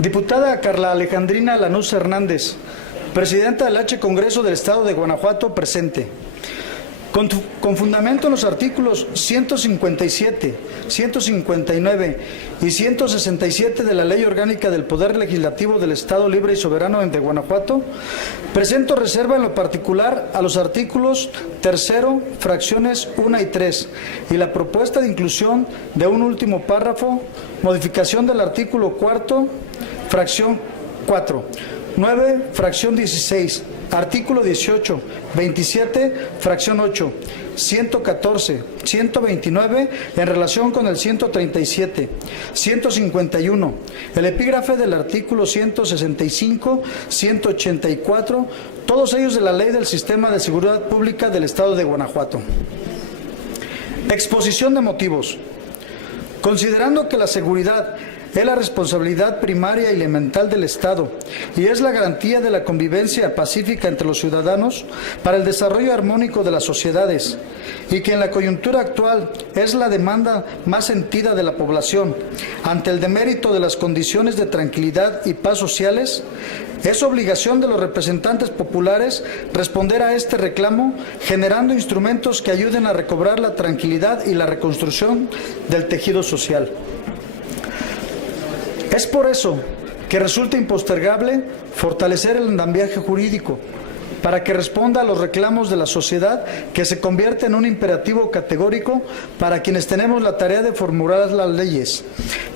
Diputada Carla Alejandrina Lanús Hernández, presidenta del H. Congreso del Estado de Guanajuato, presente. Con fundamento en los artículos 157, 159 y 167 de la Ley Orgánica del Poder Legislativo del Estado Libre y Soberano de Guanajuato, presento reserva en lo particular a los artículos 3, fracciones 1 y 3, y la propuesta de inclusión de un último párrafo, modificación del artículo 4, fracción 4, 9, fracción 16, artículo 18, 27, fracción 8, 114, 129 en relación con el 137, 151, el epígrafe del artículo 165, 184, todos ellos de la Ley del Sistema de Seguridad Pública del Estado de Guanajuato. Exposición de motivos. Considerando que la seguridad es la responsabilidad primaria y elemental del Estado y es la garantía de la convivencia pacífica entre los ciudadanos para el desarrollo armónico de las sociedades, y que en la coyuntura actual es la demanda más sentida de la población ante el demérito de las condiciones de tranquilidad y paz sociales, es obligación de los representantes populares responder a este reclamo generando instrumentos que ayuden a recobrar la tranquilidad y la reconstrucción del tejido social. Es por eso que resulta impostergable fortalecer el andamiaje jurídico para que responda a los reclamos de la sociedad, que se convierte en un imperativo categórico para quienes tenemos la tarea de formular las leyes,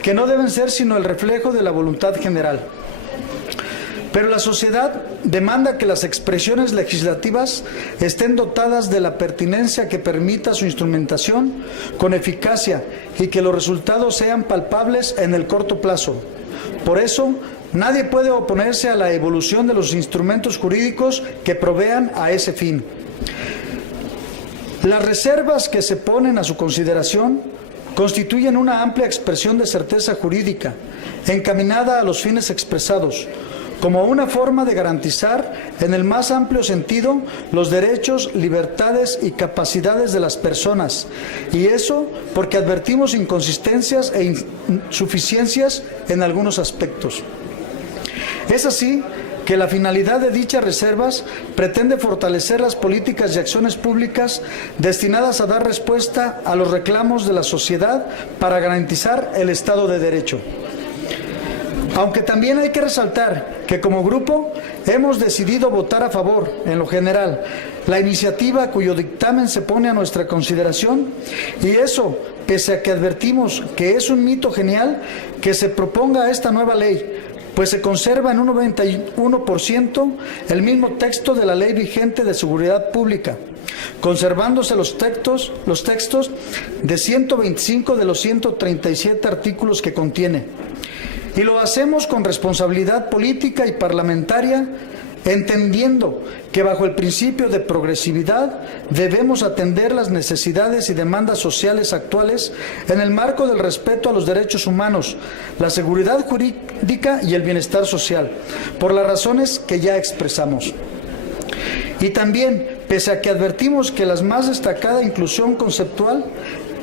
que no deben ser sino el reflejo de la voluntad general. Pero la sociedad demanda que las expresiones legislativas estén dotadas de la pertinencia que permita su instrumentación con eficacia y que los resultados sean palpables en el corto plazo. Por eso, nadie puede oponerse a la evolución de los instrumentos jurídicos que provean a ese fin. Las reservas que se ponen a su consideración constituyen una amplia expresión de certeza jurídica, encaminada a los fines expresados, como una forma de garantizar en el más amplio sentido los derechos, libertades y capacidades de las personas, y eso porque advertimos inconsistencias e insuficiencias en algunos aspectos. Es así que la finalidad de dichas reservas pretende fortalecer las políticas y acciones públicas destinadas a dar respuesta a los reclamos de la sociedad para garantizar el Estado de Derecho. Aunque también hay que resaltar que como grupo hemos decidido votar a favor, en lo general, la iniciativa cuyo dictamen se pone a nuestra consideración, y eso pese a que advertimos que es un mito genial que se proponga esta nueva ley, pues se conserva en un 91% el mismo texto de la ley vigente de seguridad pública, conservándose los textos de 125 de los 137 artículos que contiene. Y lo hacemos con responsabilidad política y parlamentaria, entendiendo que bajo el principio de progresividad debemos atender las necesidades y demandas sociales actuales en el marco del respeto a los derechos humanos, la seguridad jurídica y el bienestar social, por las razones que ya expresamos. Y también, pese a que advertimos que la más destacada inclusión conceptual,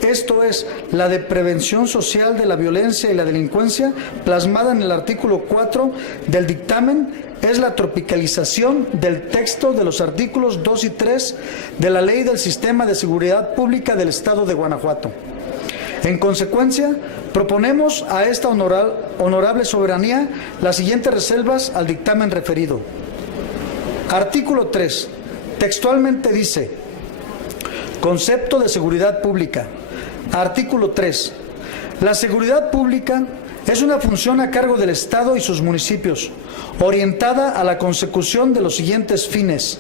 esto es, la de prevención social de la violencia y la delincuencia, plasmada en el artículo 4 del dictamen, es la tropicalización del texto de los artículos 2 y 3 de la Ley del Sistema de Seguridad Pública del Estado de Guanajuato. En consecuencia, proponemos a esta honorable soberanía las siguientes reservas al dictamen referido. Artículo 3. Textualmente dice: concepto de seguridad pública. Artículo 3. La seguridad pública es una función a cargo del Estado y sus municipios, orientada a la consecución de los siguientes fines.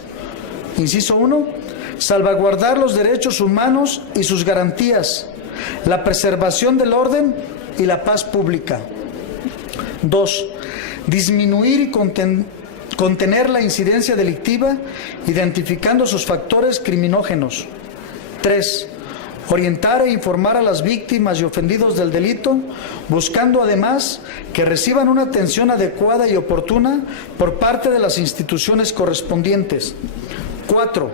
Inciso 1. Salvaguardar los derechos humanos y sus garantías, la preservación del orden y la paz pública. 2. Disminuir y contener la incidencia delictiva, identificando sus factores criminógenos. 3. Orientar e informar a las víctimas y ofendidos del delito, buscando además que reciban una atención adecuada y oportuna por parte de las instituciones correspondientes. 4.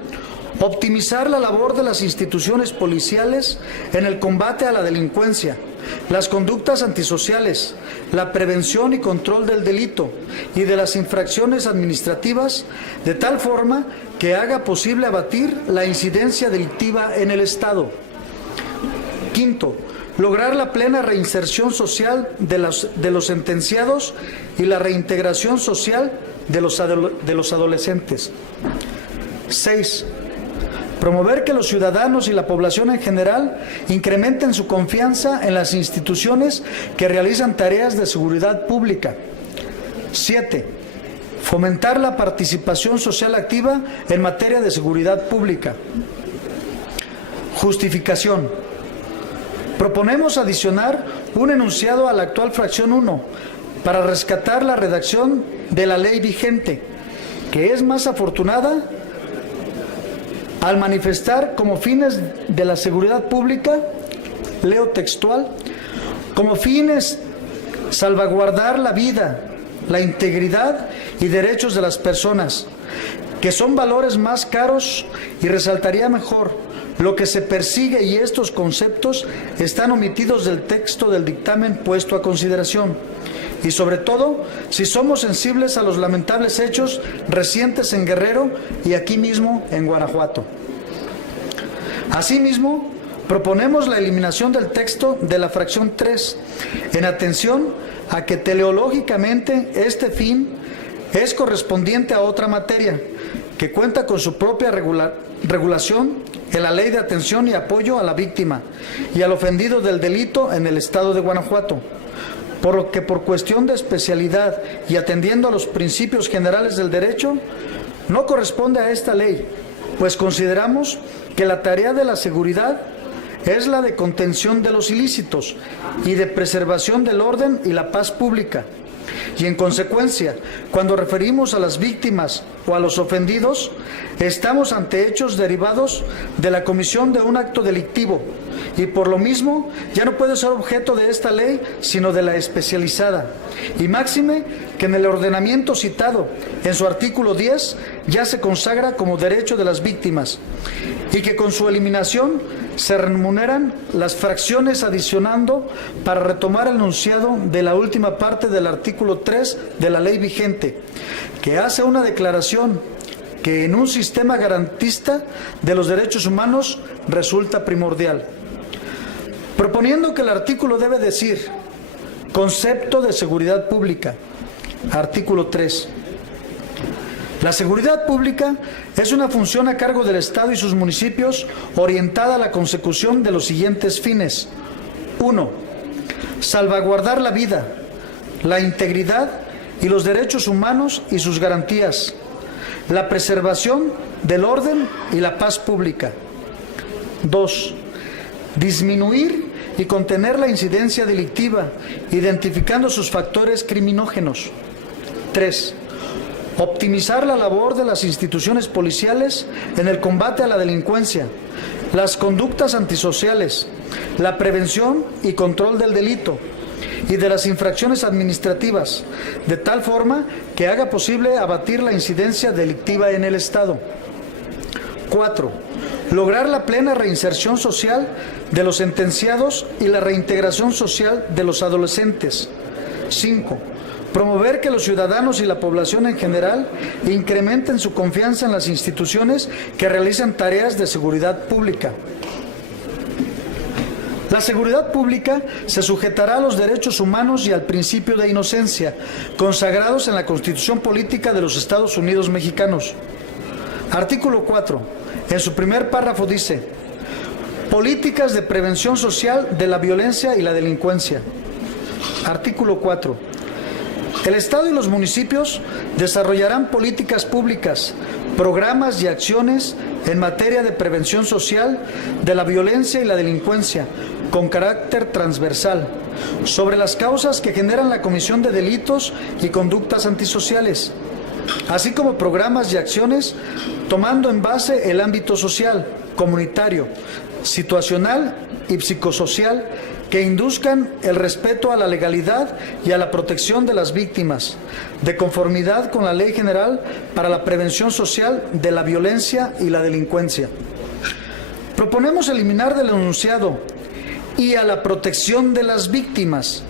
Optimizar la labor de las instituciones policiales en el combate a la delincuencia, las conductas antisociales, la prevención y control del delito y de las infracciones administrativas, de tal forma que haga posible abatir la incidencia delictiva en el Estado. Quinto, lograr la plena reinserción social de los sentenciados y la reintegración social de los adolescentes. 6. Promover que los ciudadanos y la población en general incrementen su confianza en las instituciones que realizan tareas de seguridad pública. 7. Fomentar la participación social activa en materia de seguridad pública. Justificación. Proponemos adicionar un enunciado a la actual fracción 1 para rescatar la redacción de la ley vigente, que es más afortunada al manifestar como fines de la seguridad pública, leo textual, como fines salvaguardar la vida, la integridad y derechos de las personas, que son valores más caros, y resaltaría mejor lo que se persigue, y estos conceptos están omitidos del texto del dictamen puesto a consideración. Y sobre todo, si somos sensibles a los lamentables hechos recientes en Guerrero y aquí mismo en Guanajuato. Asimismo, proponemos la eliminación del texto de la fracción 3, en atención a que teleológicamente este fin es correspondiente a otra materia, que cuenta con su propia regulación en la Ley de Atención y Apoyo a la Víctima y al Ofendido del Delito en el Estado de Guanajuato, por lo que por cuestión de especialidad y atendiendo a los principios generales del derecho, no corresponde a esta ley, pues consideramos que la tarea de la seguridad es la de contención de los ilícitos y de preservación del orden y la paz pública. Y en consecuencia, cuando referimos a las víctimas o a los ofendidos, estamos ante hechos derivados de la comisión de un acto delictivo, y por lo mismo ya no puede ser objeto de esta ley, sino de la especializada. Y máxime que en el ordenamiento citado en su artículo 10 ya se consagra como derecho de las víctimas, y que con su eliminación se remuneran las fracciones adicionando para retomar el enunciado de la última parte del artículo 3 de la ley vigente, que hace una declaración que en un sistema garantista de los derechos humanos resulta primordial. Proponiendo que el artículo debe decir: concepto de seguridad pública. Artículo 3. La seguridad pública es una función a cargo del Estado y sus municipios orientada a la consecución de los siguientes fines. 1. Salvaguardar la vida, la integridad y los derechos humanos y sus garantías, la preservación del orden y la paz pública. 2. Disminuir y contener la incidencia delictiva, identificando sus factores criminógenos. 3. Optimizar la labor de las instituciones policiales en el combate a la delincuencia, las conductas antisociales, la prevención y control del delito y de las infracciones administrativas, de tal forma que haga posible abatir la incidencia delictiva en el Estado. 4. Lograr la plena reinserción social de los sentenciados y la reintegración social de los adolescentes. 5. Promover que los ciudadanos y la población en general incrementen su confianza en las instituciones que realizan tareas de seguridad pública. La seguridad pública se sujetará a los derechos humanos y al principio de inocencia, consagrados en la Constitución Política de los Estados Unidos Mexicanos. Artículo 4. En su primer párrafo dice: políticas de prevención social de la violencia y la delincuencia. Artículo 4. El Estado y los municipios desarrollarán políticas públicas, programas y acciones en materia de prevención social de la violencia y la delincuencia, con carácter transversal, sobre las causas que generan la comisión de delitos y conductas antisociales, así como programas y acciones tomando en base el ámbito social, comunitario, situacional y psicosocial, que induzcan el respeto a la legalidad y a la protección de las víctimas, de conformidad con la Ley General para la Prevención Social de la Violencia y la Delincuencia. Proponemos eliminar del enunciado: y a la protección de las víctimas,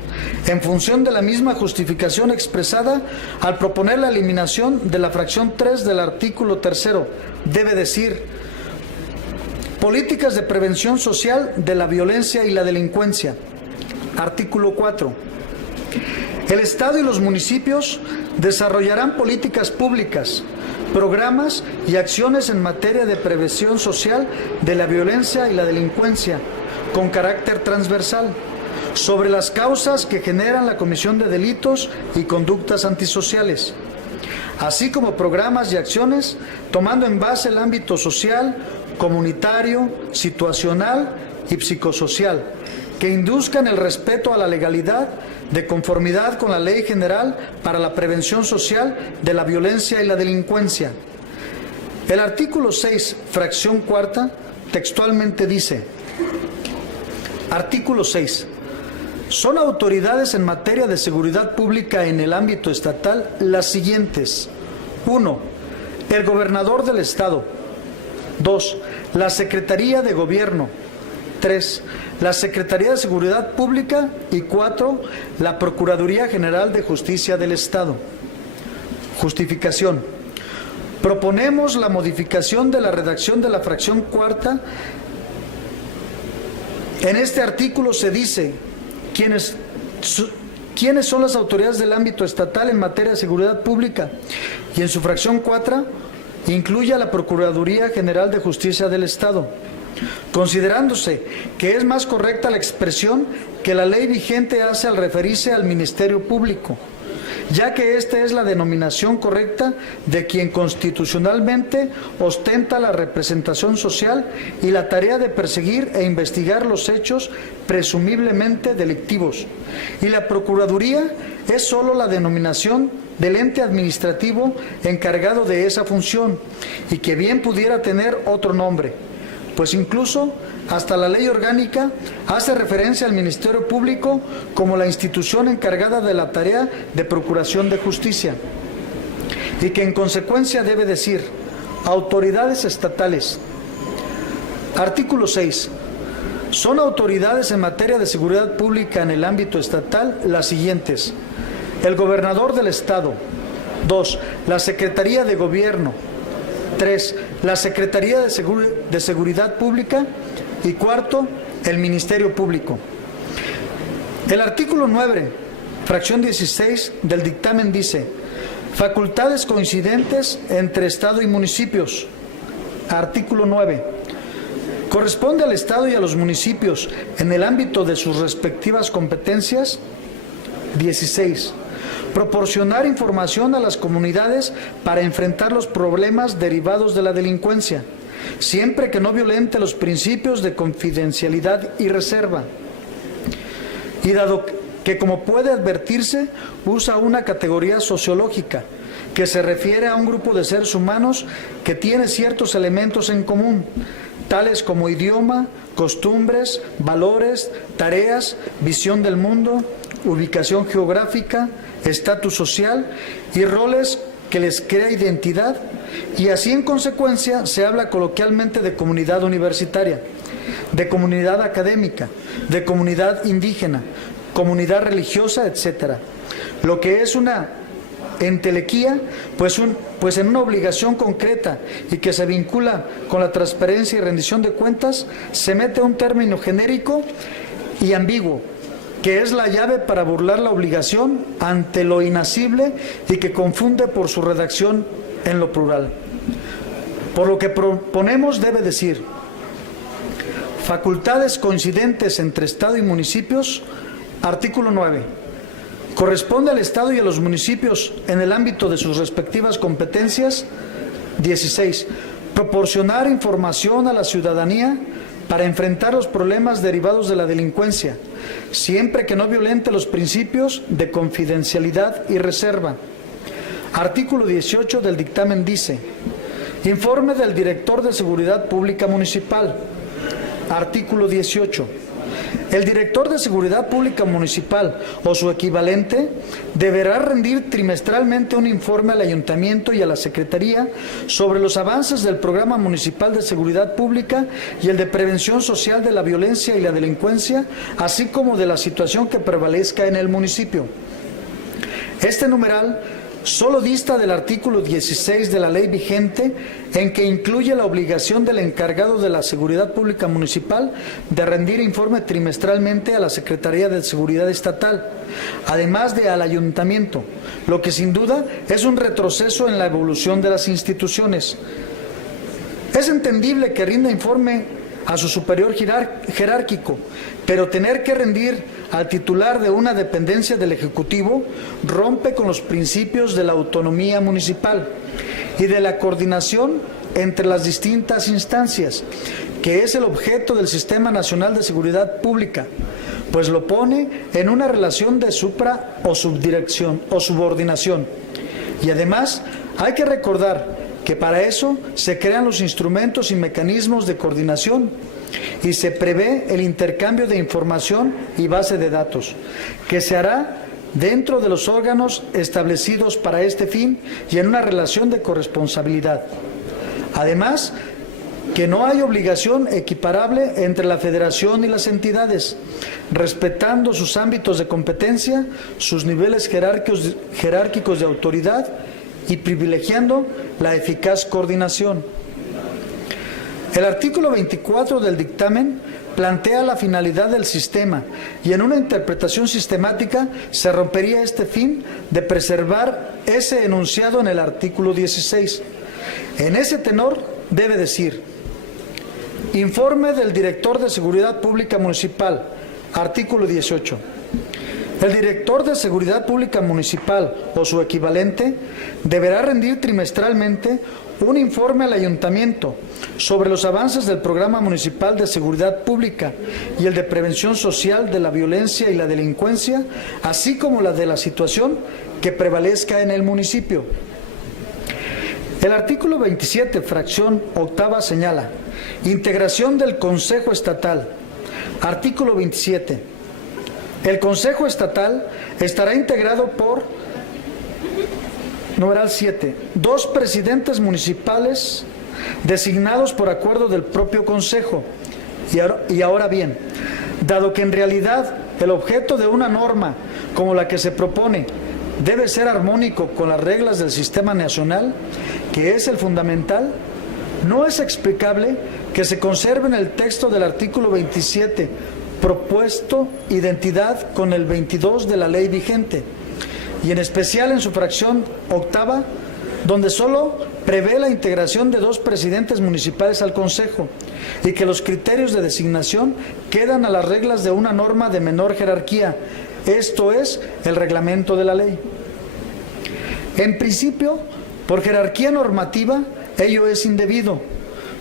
en función de la misma justificación expresada al proponer la eliminación de la fracción 3 del artículo 3, debe decir: políticas de prevención social de la violencia y la delincuencia. Artículo 4. El Estado y los municipios desarrollarán políticas públicas, programas y acciones en materia de prevención social de la violencia y la delincuencia, con carácter transversal, sobre las causas que generan la comisión de delitos y conductas antisociales, así como programas y acciones tomando en base el ámbito social, comunitario, situacional y psicosocial, que induzcan el respeto a la legalidad de conformidad con la Ley General para la Prevención Social de la Violencia y la Delincuencia. El artículo 6, fracción cuarta, textualmente dice: artículo 6. Son autoridades en materia de seguridad pública en el ámbito estatal las siguientes: 1. El gobernador del Estado. 2. La Secretaría de Gobierno. 3. La Secretaría de Seguridad Pública. Y 4. La Procuraduría General de Justicia del Estado. Justificación. Proponemos la modificación de la redacción de la fracción cuarta. En este artículo se dice quiénes son las autoridades del ámbito estatal en materia de seguridad pública, y en su fracción 4 incluye a la Procuraduría General de Justicia del Estado, considerándose que es más correcta la expresión que la ley vigente hace al referirse al Ministerio Público, ya que esta es la denominación correcta de quien constitucionalmente ostenta la representación social y la tarea de perseguir e investigar los hechos presumiblemente delictivos. Y la Procuraduría es solo la denominación del ente administrativo encargado de esa función, y que bien pudiera tener otro nombre, pues incluso hasta la ley orgánica hace referencia al Ministerio Público como la institución encargada de la tarea de procuración de justicia, y que en consecuencia debe decir: autoridades estatales. Artículo 6. Son autoridades en materia de seguridad pública en el ámbito estatal las siguientes: el gobernador del Estado. 2. La Secretaría de Gobierno. 3. La Secretaría de Seguridad Pública. Y 4. El Ministerio Público. El artículo 9, fracción 16 del dictamen dice: facultades coincidentes entre Estado y municipios. Artículo 9. Corresponde al Estado y a los municipios, en el ámbito de sus respectivas competencias. 16. Proporcionar información a las comunidades para enfrentar los problemas derivados de la delincuencia, siempre que no violente los principios de confidencialidad y reserva. Y dado que, como puede advertirse, usa una categoría sociológica que se refiere a un grupo de seres humanos que tiene ciertos elementos en común, tales como idioma, costumbres, valores, tareas, visión del mundo, ubicación geográfica, estatus social y roles que les crea identidad, y así en consecuencia se habla coloquialmente de comunidad universitaria, de comunidad académica, de comunidad indígena, comunidad religiosa, etc. Lo que es una entelequía, pues en una obligación concreta y que se vincula con la transparencia y rendición de cuentas, se mete un término genérico y ambiguo, que es la llave para burlar la obligación ante lo inasible y que confunde por su redacción en lo plural. Por lo que proponemos debe decir: facultades coincidentes entre Estado y municipios. Artículo 9. Corresponde al Estado y a los municipios, en el ámbito de sus respectivas competencias. 16. Proporcionar información a la ciudadanía para enfrentar los problemas derivados de la delincuencia, siempre que no violente los principios de confidencialidad y reserva. Artículo 18 del dictamen dice: informe del director de Seguridad Pública Municipal. Artículo 18. El director de Seguridad Pública Municipal o su equivalente deberá rendir trimestralmente un informe al Ayuntamiento y a la Secretaría sobre los avances del Programa Municipal de Seguridad Pública y el de Prevención Social de la Violencia y la Delincuencia, así como de la situación que prevalezca en el municipio. Este numeral solo dista del artículo 16 de la ley vigente, en que incluye la obligación del encargado de la Seguridad Pública Municipal de rendir informe trimestralmente a la Secretaría de Seguridad Estatal, además de al Ayuntamiento, lo que sin duda es un retroceso en la evolución de las instituciones. Es entendible que rinda informe a su superior jerárquico, pero tener que rendir al titular de una dependencia del Ejecutivo rompe con los principios de la autonomía municipal y de la coordinación entre las distintas instancias, que es el objeto del Sistema Nacional de Seguridad Pública, pues lo pone en una relación de supra o subdirección o subordinación. Y además hay que recordar que para eso se crean los instrumentos y mecanismos de coordinación y se prevé el intercambio de información y base de datos, que se hará dentro de los órganos establecidos para este fin y en una relación de corresponsabilidad. Además, que no hay obligación equiparable entre la Federación y las entidades, respetando sus ámbitos de competencia, sus niveles jerárquicos de autoridad y privilegiando la eficaz coordinación. El artículo 24 del dictamen plantea la finalidad del sistema y en una interpretación sistemática se rompería este fin de preservar ese enunciado en el artículo 16. En ese tenor debe decir: informe del director de Seguridad Pública Municipal, artículo 18. El director de Seguridad Pública Municipal o su equivalente deberá rendir trimestralmente un informe al Ayuntamiento sobre los avances del Programa Municipal de Seguridad Pública y el de Prevención Social de la Violencia y la Delincuencia, así como la de la situación que prevalezca en el municipio. El artículo 27, fracción octava, señala: integración del Consejo Estatal. Artículo 27. El Consejo Estatal estará integrado por, numeral 7, 2 presidentes municipales designados por acuerdo del propio Consejo. Y ahora bien, dado que en realidad el objeto de una norma como la que se propone debe ser armónico con las reglas del sistema nacional, que es el fundamental, no es explicable que se conserve en el texto del artículo 27 propuesto identidad con el 22 de la ley vigente, y en especial en su fracción octava, donde solo prevé la integración de 2 presidentes municipales al Consejo y que los criterios de designación quedan a las reglas de una norma de menor jerarquía, esto es, el reglamento de la ley. En principio, por jerarquía normativa, ello es indebido,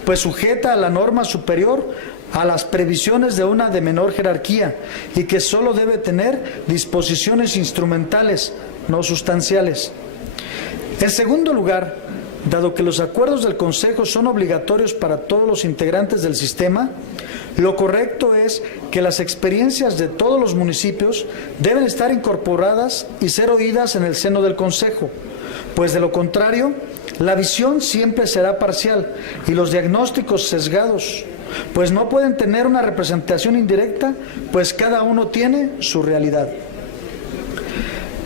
pues sujeta a la norma superior a las previsiones de una de menor jerarquía y que solo debe tener disposiciones instrumentales, no sustanciales. En segundo lugar, dado que los acuerdos del Consejo son obligatorios para todos los integrantes del sistema, lo correcto es que las experiencias de todos los municipios deben estar incorporadas y ser oídas en el seno del Consejo, pues de lo contrario, la visión siempre será parcial y los diagnósticos sesgados, pues no pueden tener una representación indirecta, pues cada uno tiene su realidad.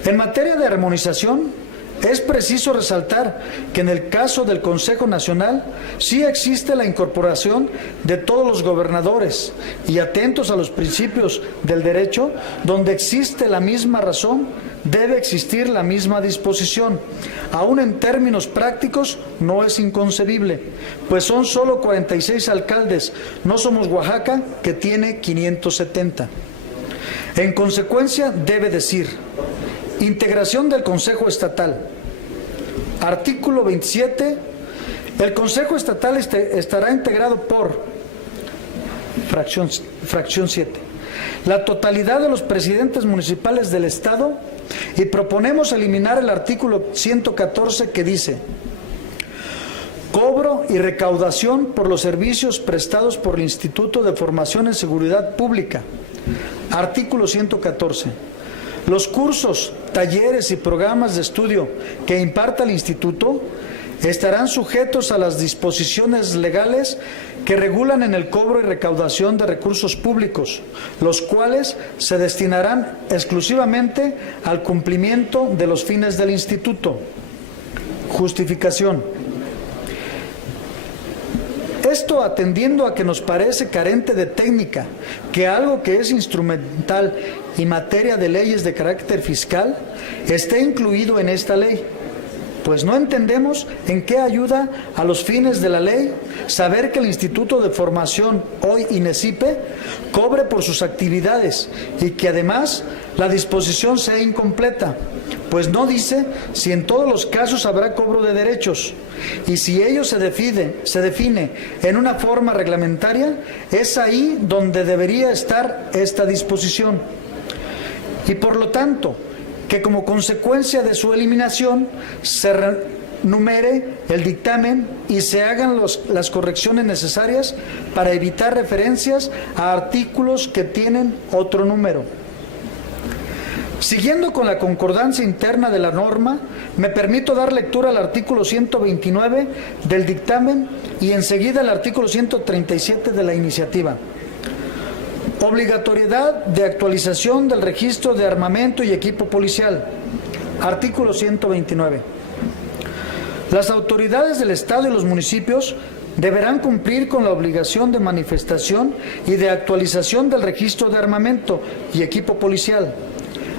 En materia de armonización, es preciso resaltar que en el caso del Consejo Nacional sí existe la incorporación de todos los gobernadores y, atentos a los principios del derecho, donde existe la misma razón, debe existir la misma disposición. Aún en términos prácticos no es inconcebible, pues son solo 46 alcaldes, no somos Oaxaca, que tiene 570. En consecuencia, debe decir: integración del Consejo Estatal. Artículo 27. El Consejo Estatal estará integrado por, fracción 7, la totalidad de los presidentes municipales del Estado, y proponemos eliminar el artículo 114 que dice: cobro y recaudación por los servicios prestados por el Instituto de Formación en Seguridad Pública, Artículo 114. Los cursos, talleres y programas de estudio que imparta el Instituto estarán sujetos a las disposiciones legales que regulan en el cobro y recaudación de recursos públicos, los cuales se destinarán exclusivamente al cumplimiento de los fines del Instituto. Justificación. Esto atendiendo a que nos parece carente de técnica que algo que es instrumental y materia de leyes de carácter fiscal esté incluido en esta ley, pues no entendemos en qué ayuda a los fines de la ley saber que el Instituto de Formación, hoy INESIPE, cobre por sus actividades y que además la disposición sea incompleta, pues no dice si en todos los casos habrá cobro de derechos, y si ello se define en una forma reglamentaria, es ahí donde debería estar esta disposición. Y por lo tanto, que como consecuencia de su eliminación se renumere el dictamen y se hagan las correcciones necesarias para evitar referencias a artículos que tienen otro número. Siguiendo con la concordancia interna de la norma, me permito dar lectura al artículo 129 del dictamen y enseguida al artículo 137 de la iniciativa. Obligatoriedad de actualización del registro de armamento y equipo policial. Artículo 129. Las autoridades del Estado y los municipios deberán cumplir con la obligación de manifestación y de actualización del registro de armamento y equipo policial.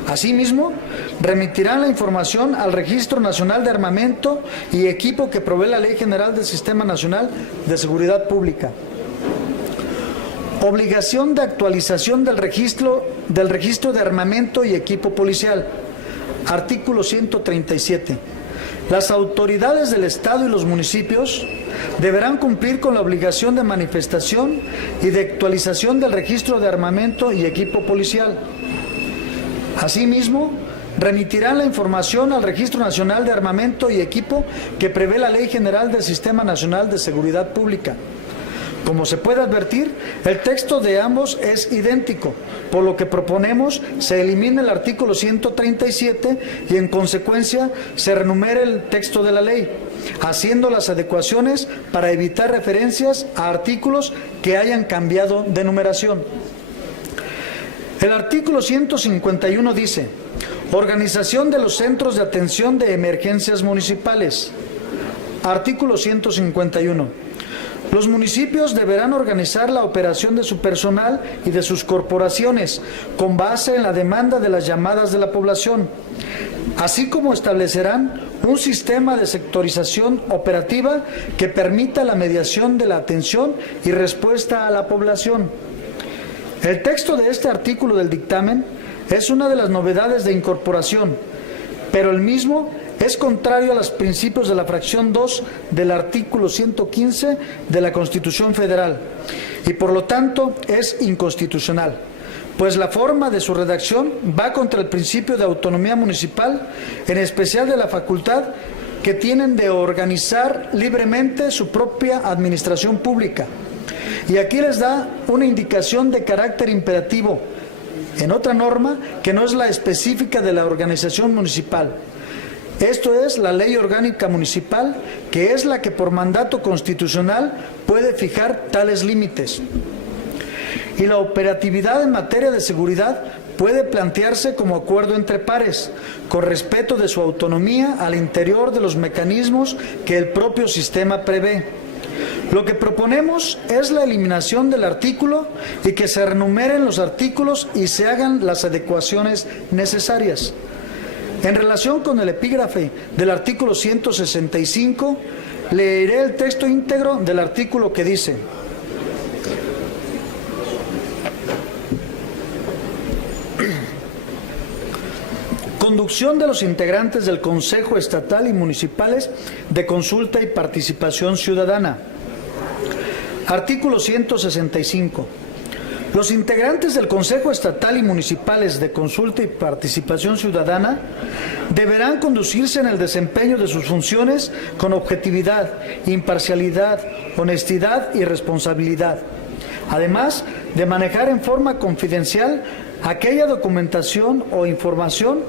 Asimismo, remitirán la información al Registro Nacional de Armamento y Equipo que provee la Ley General del Sistema Nacional de Seguridad Pública. Obligación de actualización del registro de armamento y equipo policial. Artículo 137. Las autoridades del Estado y los municipios deberán cumplir con la obligación de manifestación y de actualización del registro de armamento y equipo policial. Asimismo, remitirán la información al Registro Nacional de Armamento y Equipo que prevé la Ley General del Sistema Nacional de Seguridad Pública. Como se puede advertir, el texto de ambos es idéntico, por lo que proponemos se elimine el artículo 137 y en consecuencia se renumere el texto de la ley, haciendo las adecuaciones para evitar referencias a artículos que hayan cambiado de numeración. El artículo 151 dice: organización de los centros de atención de emergencias municipales. Artículo 151. Los municipios deberán organizar la operación de su personal y de sus corporaciones con base en la demanda de las llamadas de la población, así como establecerán un sistema de sectorización operativa que permita la mediación de la atención y respuesta a la población. El texto de este artículo del dictamen es una de las novedades de incorporación, pero el mismo es contrario a los principios de la fracción 2 del artículo 115 de la Constitución Federal y por lo tanto es inconstitucional, pues la forma de su redacción va contra el principio de autonomía municipal, en especial de la facultad que tienen de organizar libremente su propia administración pública. Y aquí les da una indicación de carácter imperativo en otra norma que no es la específica de la organización municipal. Esto es la Ley Orgánica Municipal, que es la que por mandato constitucional puede fijar tales límites. Y la operatividad en materia de seguridad puede plantearse como acuerdo entre pares, con respeto de su autonomía al interior de los mecanismos que el propio sistema prevé. Lo que proponemos es la eliminación del artículo y que se renumeren los artículos y se hagan las adecuaciones necesarias. En relación con el epígrafe del artículo 165, leeré el texto íntegro del artículo que dice: conducción de los integrantes del Consejo Estatal y Municipales de Consulta y Participación Ciudadana. Artículo 165. Los integrantes del Consejo Estatal y Municipales de Consulta y Participación Ciudadana deberán conducirse en el desempeño de sus funciones con objetividad, imparcialidad, honestidad y responsabilidad. Además, de manejar en forma confidencial aquella documentación o información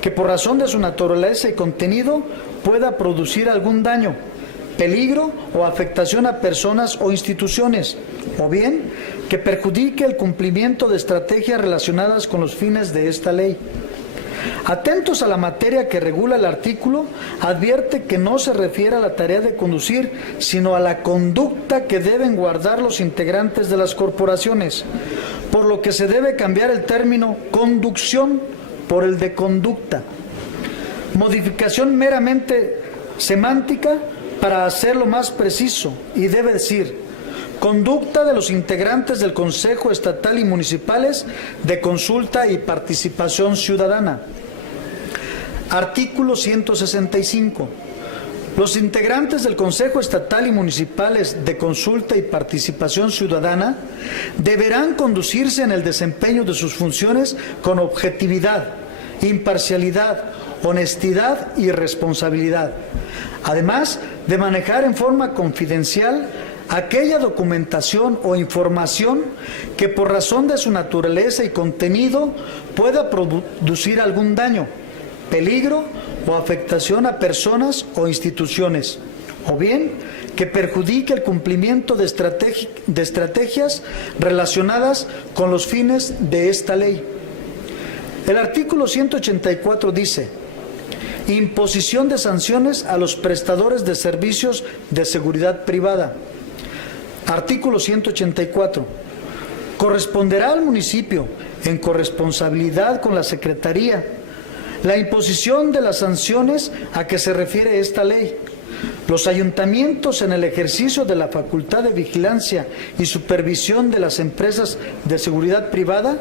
que por razón de su naturaleza y contenido pueda producir algún daño, peligro o afectación a personas o instituciones, o bien que perjudique el cumplimiento de estrategias relacionadas con los fines de esta ley. Atentos a la materia que regula el artículo, advierte que no se refiere a la tarea de conducir, sino a la conducta que deben guardar los integrantes de las corporaciones, por lo que se debe cambiar el término conducción por el de conducta. Modificación meramente semántica para hacerlo más preciso, y debe decir: conducta de los integrantes del Consejo Estatal y Municipales de Consulta y Participación Ciudadana. Artículo 165. Los integrantes del Consejo Estatal y Municipales de Consulta y Participación Ciudadana deberán conducirse en el desempeño de sus funciones con objetividad, imparcialidad, honestidad y responsabilidad, además de manejar en forma confidencial aquella documentación o información que por razón de su naturaleza y contenido pueda producir algún daño, peligro o afectación a personas o instituciones, o bien que perjudique el cumplimiento de estrategias relacionadas con los fines de esta ley. El artículo 184 dice: imposición de sanciones a los prestadores de servicios de seguridad privada. Artículo 184. Corresponderá al municipio, en corresponsabilidad con la Secretaría, la imposición de las sanciones a que se refiere esta ley. Los ayuntamientos, en el ejercicio de la facultad de vigilancia y supervisión de las empresas de seguridad privada,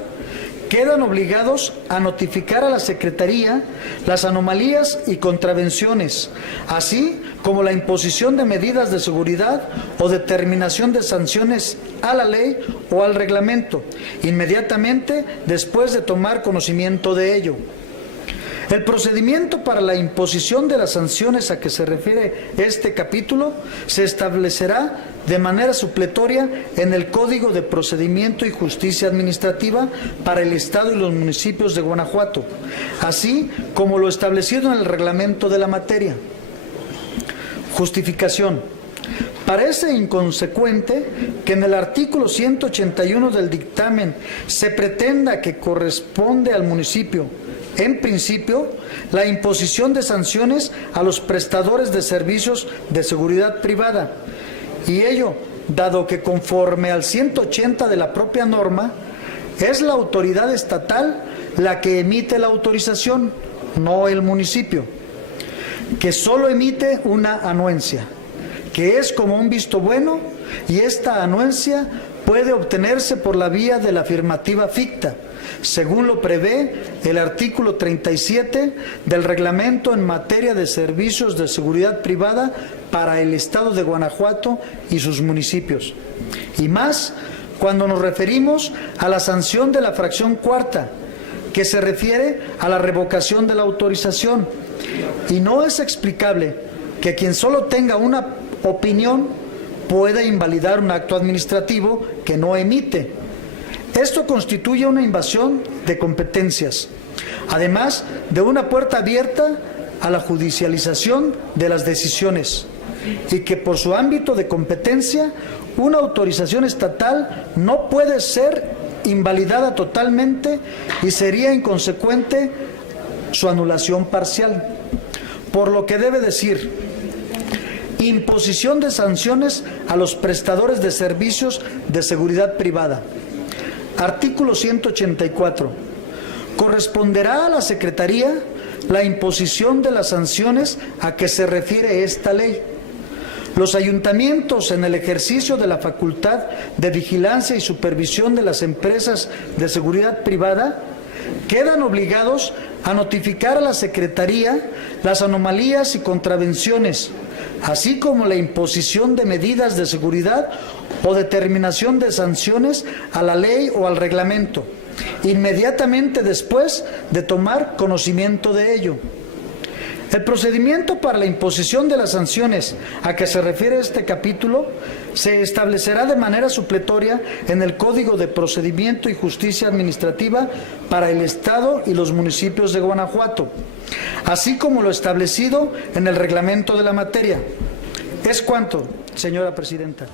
quedan obligados a notificar a la Secretaría las anomalías y contravenciones, así como la imposición de medidas de seguridad o determinación de sanciones a la ley o al reglamento, inmediatamente después de tomar conocimiento de ello. El procedimiento para la imposición de las sanciones a que se refiere este capítulo se establecerá de manera supletoria en el Código de Procedimiento y Justicia Administrativa para el Estado y los municipios de Guanajuato, así como lo establecido en el reglamento de la materia. Justificación. Parece inconsecuente que en el artículo 181 del dictamen se pretenda que corresponde al municipio, en principio, la imposición de sanciones a los prestadores de servicios de seguridad privada, y ello, dado que conforme al 180 de la propia norma, es la autoridad estatal la que emite la autorización, no el municipio, que solo emite una anuencia, que es como un visto bueno, y esta anuencia puede obtenerse por la vía de la afirmativa ficta, según lo prevé el artículo 37 del Reglamento en materia de servicios de seguridad privada para el Estado de Guanajuato y sus municipios. Y más cuando nos referimos a la sanción de la fracción cuarta, que se refiere a la revocación de la autorización. Y no es explicable que quien solo tenga una opinión pueda invalidar un acto administrativo que no emite. Esto constituye una invasión de competencias, además de una puerta abierta a la judicialización de las decisiones, y que por su ámbito de competencia, una autorización estatal no puede ser invalidada totalmente y sería inconsecuente su anulación parcial. Por lo que debe decir: imposición de sanciones a los prestadores de servicios de seguridad privada. Artículo 184. Corresponderá a la Secretaría la imposición de las sanciones a que se refiere esta ley. Los ayuntamientos, en el ejercicio de la facultad de vigilancia y supervisión de las empresas de seguridad privada, quedan obligados a notificar a la Secretaría las anomalías y contravenciones, así como la imposición de medidas de seguridad o determinación de sanciones a la ley o al reglamento, inmediatamente después de tomar conocimiento de ello. El procedimiento para la imposición de las sanciones a que se refiere este capítulo se establecerá de manera supletoria en el Código de Procedimiento y Justicia Administrativa para el Estado y los municipios de Guanajuato, así como lo establecido en el reglamento de la materia. Es cuanto, señora presidenta.